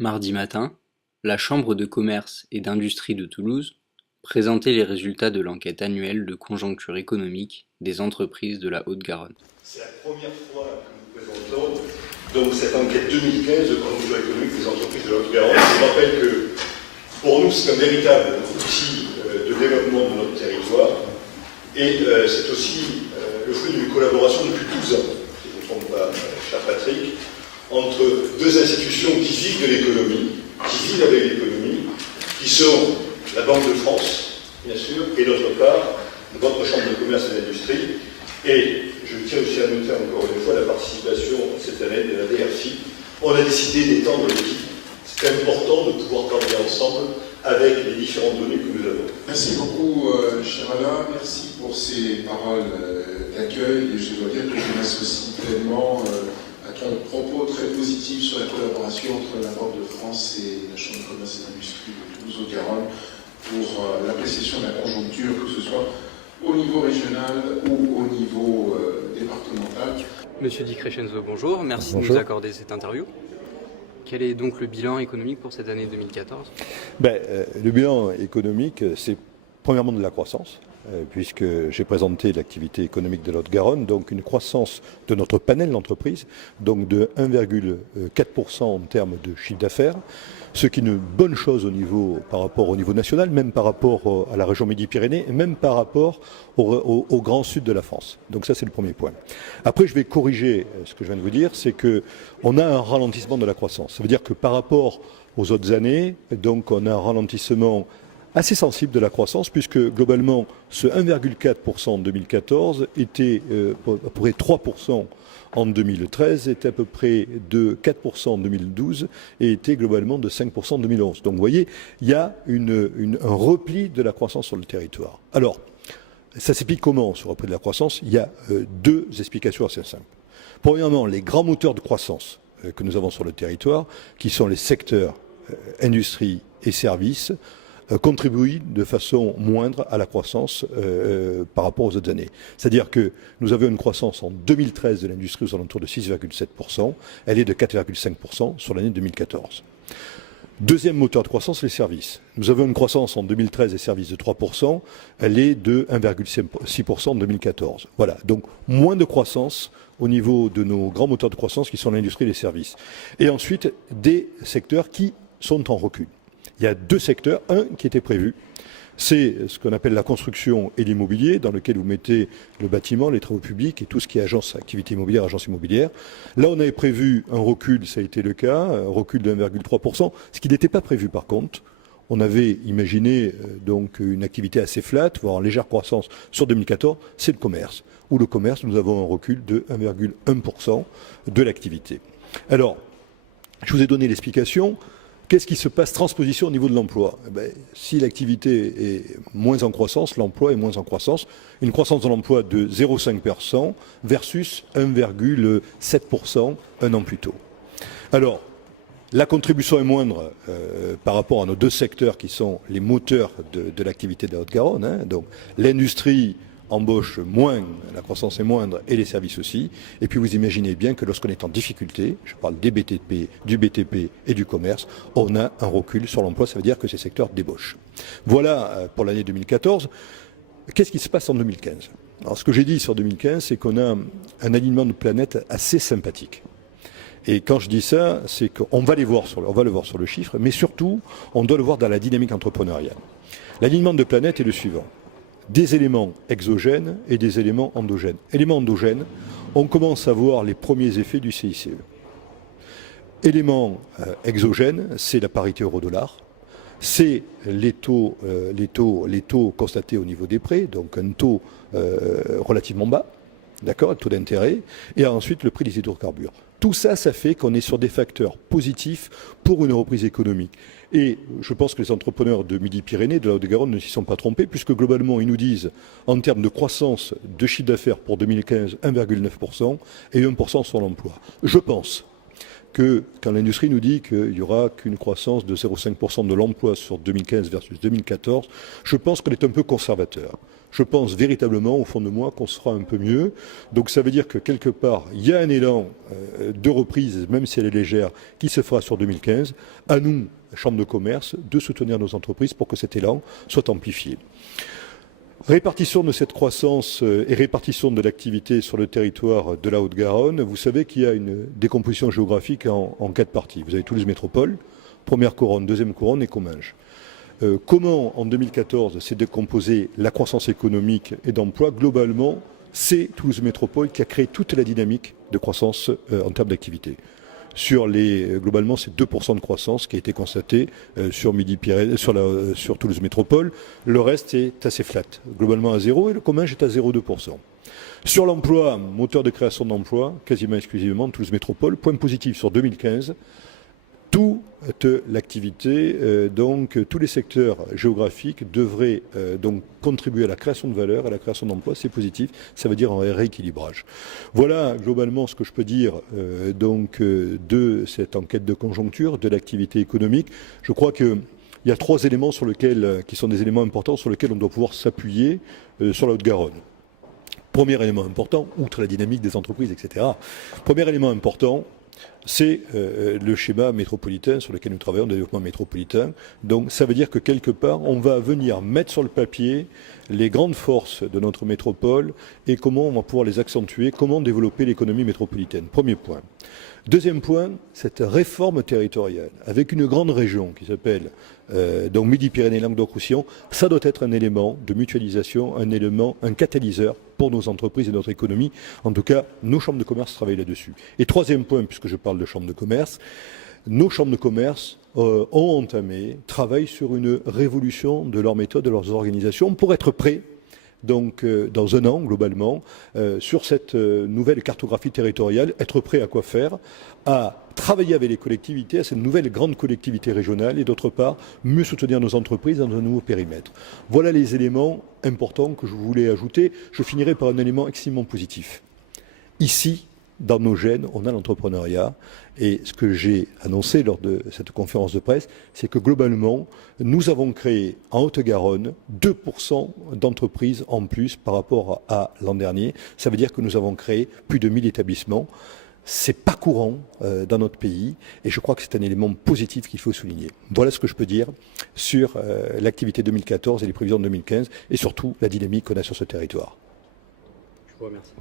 Mardi matin, la Chambre de commerce et d'industrie de Toulouse présentait les résultats de l'enquête annuelle de conjoncture économique des entreprises de la Haute-Garonne. C'est la première fois que nous présentons donc, cette enquête 2015 de conjoncture économique des entreprises de la Haute-Garonne. Je rappelle que pour nous, c'est un véritable outil de développement de notre territoire et c'est aussi le fruit d'une collaboration depuis 12 ans, si je ne me trompe pas, cher Patrick, entre deux institutions qui vivent de l'économie, qui vivent avec l'économie, qui sont la Banque de France, bien sûr, et d'autre part, votre Chambre de commerce et d'industrie. Et je tiens aussi à noter encore une fois la participation cette année de la DRFI. On a décidé d'étendre l'équipe. C'est important de pouvoir travailler ensemble avec les différentes données que nous avons. Merci beaucoup, cher Alain. Merci pour ces paroles d'accueil. Et je dois dire que je m'associe pleinement à ton propos très positif sur la collaboration entre la Banque de France et la Chambre de commerce et d'industrie de Toulouse-Haute-Garonne pour l'appréciation de la conjoncture, que ce soit au niveau régional ou au niveau départemental. Monsieur Di Crescenzo, bonjour. Merci Bonjour. de nous accorder cette interview. Quel est donc le bilan économique pour cette année 2014 ? Le bilan économique, c'est premièrement de la croissance, puisque j'ai présenté l'activité économique de la Haute-Garonne, donc une croissance de notre panel d'entreprises, donc de 1,4% en termes de chiffre d'affaires, ce qui est une bonne chose par rapport au niveau national, même par rapport à la région Midi-Pyrénées, et même par rapport au grand sud de la France. Donc ça, c'est le premier point. Après, je vais corriger ce que je viens de vous dire, c'est qu'on a un ralentissement de la croissance. Ça veut dire que par rapport aux autres années, donc on a un ralentissement assez sensible de la croissance, puisque globalement, ce 1,4% en 2014 était à peu près 3% en 2013, était à peu près de 4% en 2012 et était globalement de 5% en 2011. Donc vous voyez, il y a un repli de la croissance sur le territoire. Alors, ça s'explique comment, ce repli de la croissance ? Il y a deux explications assez simples. Premièrement, les grands moteurs de croissance que nous avons sur le territoire, qui sont les secteurs industrie et services, contribuent de façon moindre à la croissance par rapport aux autres années. C'est-à-dire que nous avions une croissance en 2013 de l'industrie aux alentours de 6,7%, elle est de 4,5% sur l'année 2014. Deuxième moteur de croissance, les services. Nous avons une croissance en 2013 des services de 3%, elle est de 1,6% en 2014. Voilà, donc moins de croissance au niveau de nos grands moteurs de croissance qui sont l'industrie et les services. Et ensuite, des secteurs qui sont en recul. Il y a deux secteurs, un qui était prévu, c'est ce qu'on appelle la construction et l'immobilier, dans lequel vous mettez le bâtiment, les travaux publics et tout ce qui est agence, activité immobilière, agence immobilière. Là, on avait prévu un recul, ça a été le cas, un recul de 1,3%, ce qui n'était pas prévu par contre. On avait imaginé donc une activité assez flat, voire en légère croissance sur 2014, c'est le commerce. Où le commerce, nous avons un recul de 1,1% de l'activité. Alors, je vous ai donné l'explication. Qu'est-ce qui se passe transposition au niveau de l'emploi ? Si l'activité est moins en croissance, l'emploi est moins en croissance. Une croissance de l'emploi de 0,5% versus 1,7% un an plus tôt. Alors, la contribution est moindre par rapport à nos deux secteurs qui sont les moteurs de l'activité de la Haute-Garonne. Donc l'industrie embauche moins, la croissance est moindre et les services aussi. Et puis vous imaginez bien que lorsqu'on est en difficulté, je parle des BTP, du BTP et du commerce, on a un recul sur l'emploi, ça veut dire que ces secteurs débauchent. Voilà pour l'année 2014. Qu'est-ce qui se passe en 2015 ? Alors ce que j'ai dit sur 2015, c'est qu'on a un alignement de planète assez sympathique. Et quand je dis ça, c'est qu'on va le voir sur le chiffre, mais surtout, on doit le voir dans la dynamique entrepreneuriale. L'alignement de planète est le suivant. Des éléments exogènes et des éléments endogènes. Éléments endogènes, on commence à voir les premiers effets du CICE. Éléments exogènes, c'est la parité euro-dollar, c'est les taux constatés au niveau des prêts, donc un taux relativement bas, d'accord, un taux d'intérêt, et ensuite le prix des hydrocarbures. Tout ça, ça fait qu'on est sur des facteurs positifs pour une reprise économique. Et je pense que les entrepreneurs de Midi-Pyrénées, de la Haute-Garonne, ne s'y sont pas trompés, puisque globalement, ils nous disent, en termes de croissance de chiffre d'affaires pour 2015, 1,9% et 1% sur l'emploi. Je pense que quand l'industrie nous dit qu'il n'y aura qu'une croissance de 0,5% de l'emploi sur 2015 versus 2014, je pense qu'on est un peu conservateur. Je pense véritablement, au fond de moi, qu'on sera un peu mieux. Donc ça veut dire que quelque part, il y a un élan de reprise, même si elle est légère, qui se fera sur 2015. À nous, Chambre de commerce, de soutenir nos entreprises pour que cet élan soit amplifié. Répartition de cette croissance et répartition de l'activité sur le territoire de la Haute-Garonne, vous savez qu'il y a une décomposition géographique en 4 parties. Vous avez Toulouse Métropole, première couronne, deuxième couronne et Comminges. Comment, en 2014, s'est décomposée la croissance économique et d'emploi? Globalement, c'est Toulouse Métropole qui a créé toute la dynamique de croissance en termes d'activité. Globalement, c'est 2% de croissance qui a été constatée sur Toulouse Métropole. Le reste est assez flat, globalement à 0, et le Comminges est à 0,2%. Sur l'emploi, moteur de création d'emplois, quasiment exclusivement Toulouse Métropole. Point positif sur 2015. Toute l'activité, donc tous les secteurs géographiques devraient donc contribuer à la création de valeur, à la création d'emplois. C'est positif, ça veut dire un rééquilibrage. Voilà globalement ce que je peux dire de cette enquête de conjoncture, de l'activité économique. Je crois qu'il y a 3 éléments qui sont des éléments importants sur lesquels on doit pouvoir s'appuyer sur la Haute-Garonne. Premier élément important, outre la dynamique des entreprises, etc. Premier élément important, c'est le schéma métropolitain sur lequel nous travaillons, le développement métropolitain. Donc ça veut dire que quelque part, on va venir mettre sur le papier les grandes forces de notre métropole et comment on va pouvoir les accentuer, comment développer l'économie métropolitaine. Premier point. Deuxième point, cette réforme territoriale, avec une grande région qui s'appelle Midi-Pyrénées-Languedoc-Roussillon, ça doit être un élément de mutualisation, un catalyseur pour nos entreprises et notre économie. En tout cas, nos chambres de commerce travaillent là-dessus. Et troisième point, puisque je parle de chambres de commerce, nos chambres de commerce travaillent sur une révolution de leurs méthodes, de leurs organisations, pour être prêts, donc dans un an globalement, sur cette nouvelle cartographie territoriale, être prêt à quoi faire? À travailler avec les collectivités, à cette nouvelle grande collectivité régionale, et d'autre part, mieux soutenir nos entreprises dans un nouveau périmètre. Voilà les éléments importants que je voulais ajouter. Je finirai par un élément extrêmement positif. Ici, dans nos gènes, on a l'entrepreneuriat. Et ce que j'ai annoncé lors de cette conférence de presse, c'est que globalement, nous avons créé en Haute-Garonne 2% d'entreprises en plus par rapport à l'an dernier. Ça veut dire que nous avons créé plus de 1000 établissements. C'est pas courant dans notre pays et je crois que c'est un élément positif qu'il faut souligner. Voilà ce que je peux dire sur l'activité 2014 et les prévisions de 2015 et surtout la dynamique qu'on a sur ce territoire. Je vous remercie.